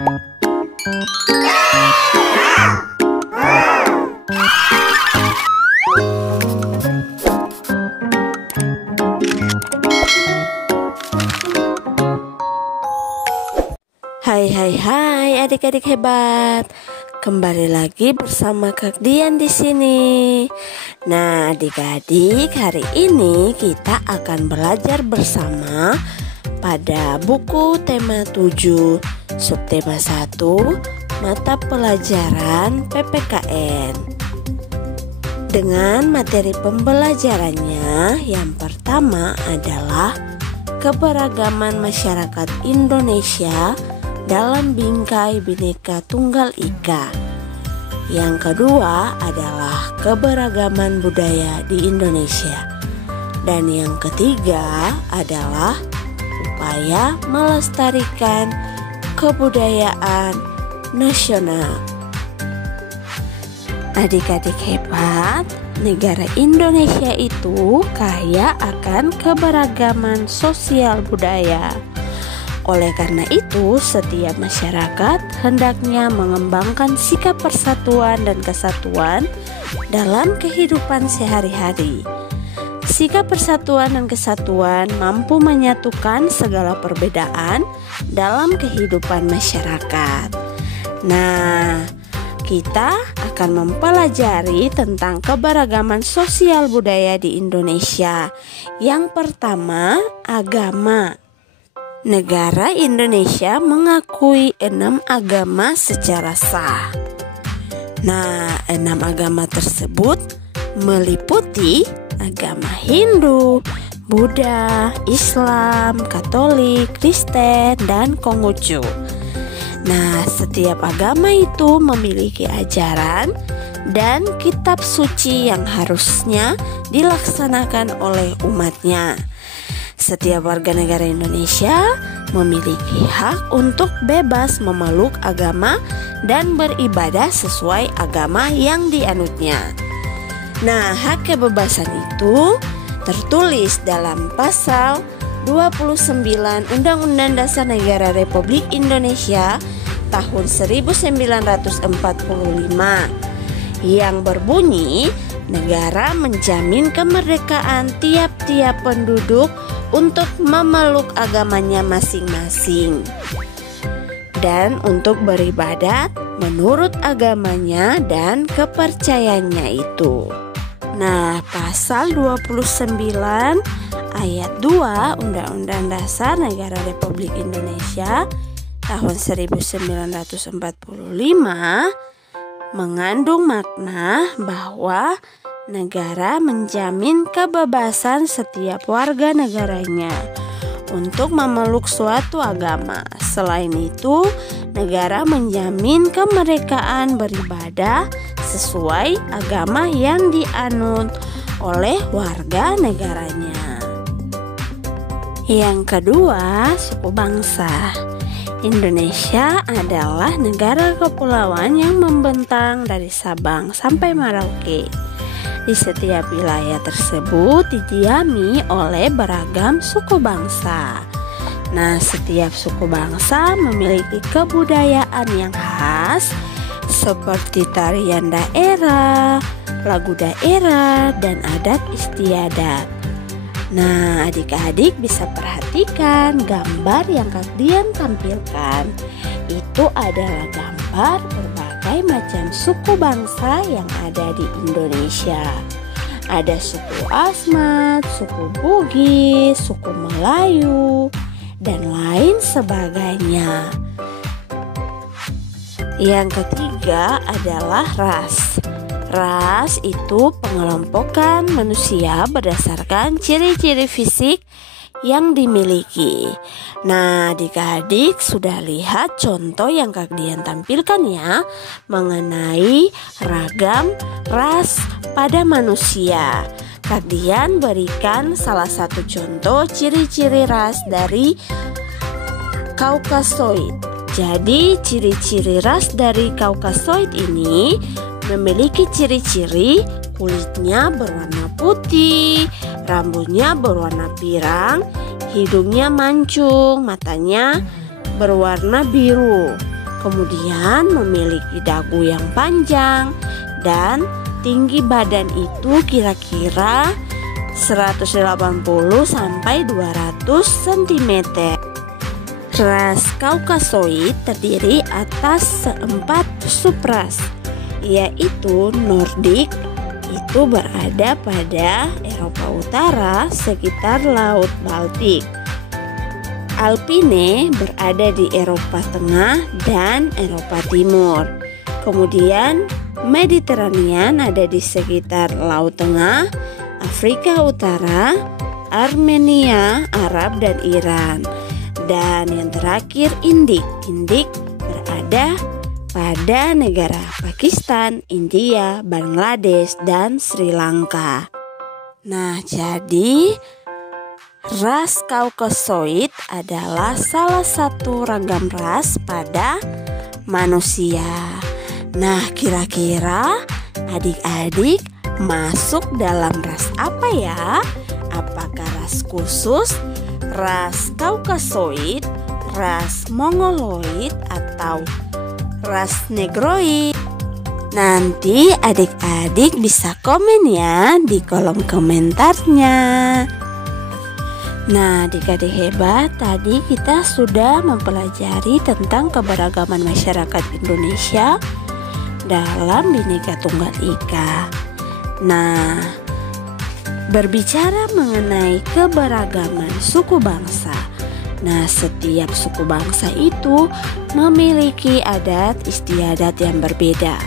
Hai adik-adik hebat. Kembali lagi bersama Kak Dian di sini. Nah, adik-adik, hari ini kita akan belajar bersama pada buku tema 7, subtema 1, mata pelajaran PPKN. Dengan materi pembelajarannya, yang pertama adalah keberagaman masyarakat Indonesia dalam bingkai Bhinneka Tunggal Ika. Yang kedua adalah keberagaman budaya di Indonesia. Dan yang ketiga adalah upaya melestarikan kebudayaan nasional. Adik-adik hebat, negara Indonesia itu kaya akan keberagaman sosial budaya. Oleh karena itu, setiap masyarakat hendaknya mengembangkan sikap persatuan dan kesatuan dalam kehidupan sehari-hari. Sikap persatuan dan kesatuan mampu menyatukan segala perbedaan dalam kehidupan masyarakat. Nah, kita akan mempelajari tentang keberagaman sosial budaya di Indonesia. Yang pertama, agama. Negara Indonesia mengakui 6 agama secara sah. Nah, 6 agama tersebut meliputi agama Hindu, Buddha, Islam, Katolik, Kristen, dan Konghucu. Nah, setiap agama itu memiliki ajaran dan kitab suci yang harusnya dilaksanakan oleh umatnya. Setiap warga negara Indonesia memiliki hak untuk bebas memeluk agama dan beribadah sesuai agama yang dianutnya. Nah, hak kebebasan itu tertulis dalam pasal 29 Undang-Undang Dasar Negara Republik Indonesia tahun 1945 yang berbunyi, negara menjamin kemerdekaan tiap-tiap penduduk untuk memeluk agamanya masing-masing dan untuk beribadat menurut agamanya dan kepercayaannya itu. Nah, pasal 29 ayat 2 Undang-Undang Dasar Negara Republik Indonesia tahun 1945 mengandung makna bahwa negara menjamin kebebasan setiap warga negaranya untuk memeluk suatu agama. Selain itu, negara menjamin kemerdekaan beribadah sesuai agama yang dianut oleh warga negaranya. Yang kedua, suku bangsa. Indonesia adalah negara kepulauan yang membentang dari Sabang sampai Merauke. Di setiap wilayah tersebut didiami oleh beragam suku bangsa. Nah, setiap suku bangsa memiliki kebudayaan yang khas seperti tarian daerah, lagu daerah, dan adat istiadat. Nah, adik-adik bisa perhatikan gambar yang Kak Dian tampilkan. Itu adalah gambar berbagai macam suku bangsa yang ada di Indonesia. Ada suku Asmat, suku Bugis, suku Melayu, dan lain sebagainya. Yang ketiga adalah ras. Ras itu pengelompokan manusia berdasarkan ciri-ciri fisik yang dimiliki. Nah, adik-adik sudah lihat contoh yang Kak Dian tampilkan ya, mengenai ragam ras pada manusia. Kak Dian berikan salah satu contoh ciri-ciri ras dari Kaukasoid. Jadi, ciri-ciri ras dari Kaukasoid ini memiliki ciri-ciri kulitnya berwarna putih, rambutnya berwarna pirang, hidungnya mancung, matanya berwarna biru. kemudian memiliki dagu yang panjang dan tinggi badan itu kira-kira 180 sampai 200 cm. Ras Kaukasoid terdiri atas 4 subras, yaitu Nordik itu berada pada Eropa Utara sekitar Laut Baltik. Alpine berada di Eropa Tengah dan Eropa Timur. Kemudian Mediterranean ada di sekitar Laut Tengah, Afrika Utara, Armenia, Arab dan Iran. Dan yang terakhir Indik. Indik berada pada negara Pakistan, India, Bangladesh, dan Sri Lanka. Nah, jadi ras Kaukasoid adalah salah satu ragam ras pada manusia. Nah, kira-kira adik-adik masuk dalam ras apa ya? Apakah ras khusus, ras Kaukasoid, ras Mongoloid, atau ras Negroid? Nanti adik-adik bisa komen ya di kolom komentarnya. Nah, adik-adik hebat, tadi kita sudah mempelajari tentang keberagaman masyarakat Indonesia dalam Bhinneka Tunggal Ika. Nah, berbicara mengenai keberagaman suku bangsa. Nah, setiap suku bangsa itu memiliki adat istiadat yang berbeda.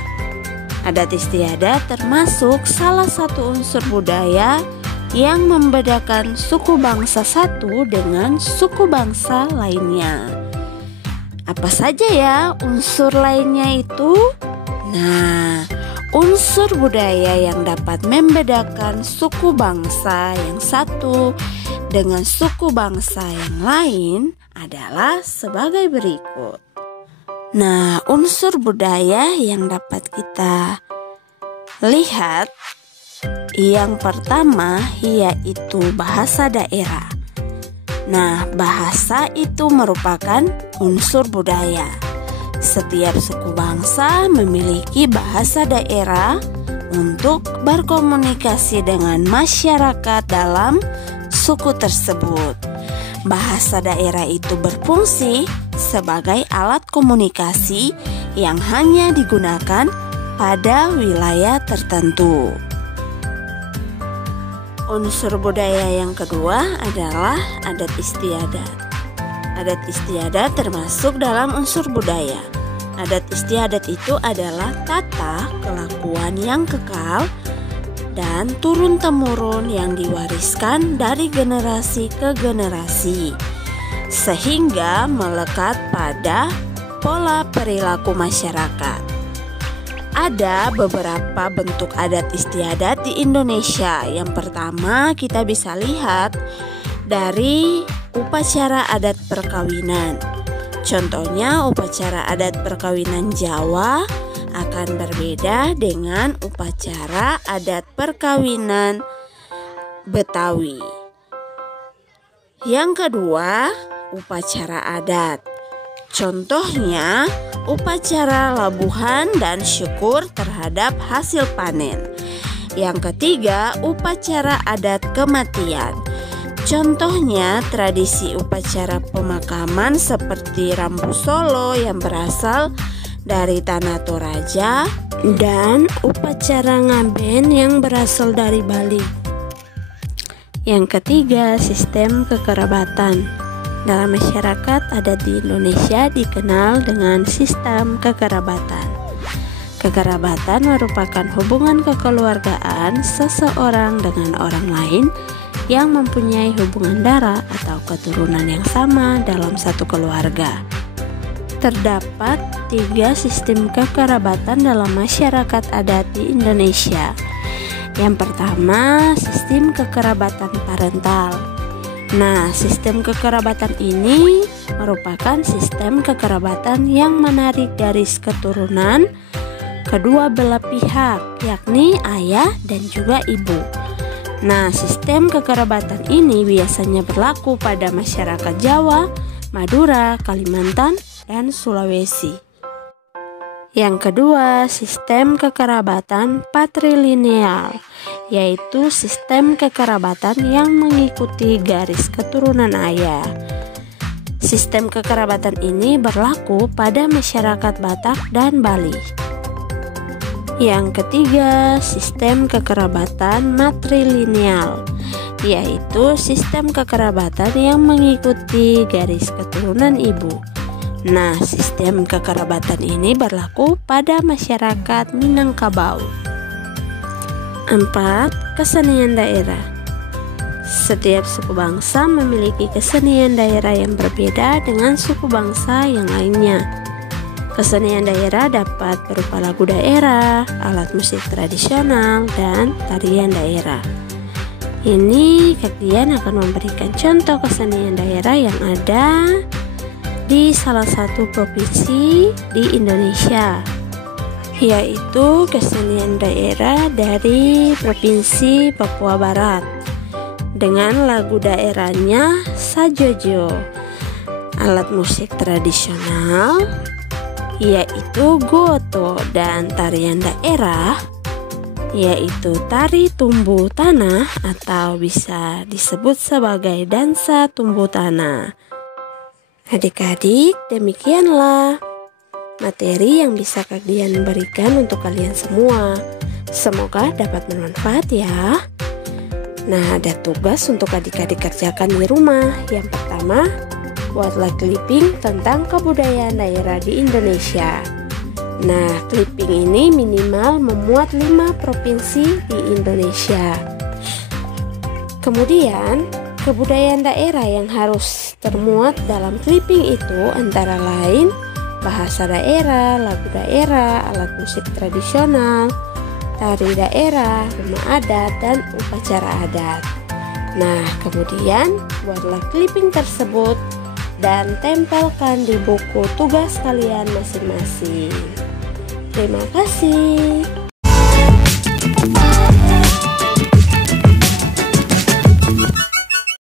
Adat istiadat termasuk salah satu unsur budaya yang membedakan suku bangsa satu dengan suku bangsa lainnya. Apa saja ya unsur lainnya itu? Nah, unsur budaya yang dapat membedakan suku bangsa yang satu dengan suku bangsa yang lain adalah sebagai berikut. Nah, unsur budaya yang dapat kita lihat yang pertama yaitu bahasa daerah. Nah, bahasa itu merupakan unsur budaya. Setiap suku bangsa memiliki bahasa daerah untuk berkomunikasi dengan masyarakat dalam suku tersebut. Bahasa daerah itu berfungsi sebagai alat komunikasi yang hanya digunakan pada wilayah tertentu. Unsur budaya yang kedua adalah adat istiadat. Adat istiadat termasuk dalam unsur budaya. Adat istiadat itu adalah tata kelakuan yang kekal dan turun-temurun yang diwariskan dari generasi ke generasi, sehingga melekat pada pola perilaku masyarakat. Ada beberapa bentuk adat istiadat di Indonesia. Yang pertama kita bisa lihat dari upacara adat perkawinan. Contohnya upacara adat perkawinan Jawa akan berbeda dengan upacara adat perkawinan Betawi. Yang kedua, upacara adat. Contohnya upacara labuhan dan syukur terhadap hasil panen. Yang ketiga, upacara adat kematian. Contohnya tradisi upacara pemakaman seperti Rambu Solo yang berasal dari Tanah Toraja dan upacara ngaben yang berasal dari Bali. Yang ketiga, sistem kekerabatan. Dalam masyarakat adat di Indonesia dikenal dengan sistem kekerabatan. Kekerabatan merupakan hubungan kekeluargaan seseorang dengan orang lain yang mempunyai hubungan darah atau keturunan yang sama dalam satu keluarga. Terdapat 3 sistem kekerabatan dalam masyarakat adat di Indonesia. Yang pertama, sistem kekerabatan parental. Nah, sistem kekerabatan ini merupakan sistem kekerabatan yang menarik garis keturunan kedua belah pihak, yakni ayah dan juga ibu. Nah, sistem kekerabatan ini biasanya berlaku pada masyarakat Jawa, Madura, Kalimantan, dan Sulawesi. Yang kedua, sistem kekerabatan patrilineal, yaitu sistem kekerabatan yang mengikuti garis keturunan ayah. Sistem kekerabatan ini berlaku pada masyarakat Batak dan Bali. Yang ketiga, sistem kekerabatan matrilineal, yaitu sistem kekerabatan yang mengikuti garis keturunan ibu. Nah, sistem kekerabatan ini berlaku pada masyarakat Minangkabau. 4. Kesenian daerah. Setiap suku bangsa memiliki kesenian daerah yang berbeda dengan suku bangsa yang lainnya. Kesenian daerah dapat berupa lagu daerah, alat musik tradisional, dan tarian daerah. Ini kalian akan memberikan contoh kesenian daerah yang ada di salah satu provinsi di Indonesia, yaitu kesenian daerah dari Provinsi Papua Barat dengan lagu daerahnya Sajojo. Alat musik tradisional yaitu goto, dan tarian daerah yaitu tari tumbuh tanah atau bisa disebut sebagai dansa tumbuh tanah. Adik-adik, demikianlah materi yang bisa kalian berikan untuk kalian semua. Semoga dapat bermanfaat ya. Nah, ada tugas untuk adik-adik kerjakan di rumah. Yang pertama, buatlah clipping tentang kebudayaan daerah di Indonesia. Nah, clipping ini minimal memuat 5 provinsi di Indonesia. Kemudian, kebudayaan daerah yang harus termuat dalam clipping itu antara lain bahasa daerah, lagu daerah, alat musik tradisional, tari daerah, rumah adat, dan upacara adat. Nah, kemudian buatlah clipping tersebut dan tempelkan di buku tugas kalian masing-masing. Terima kasih.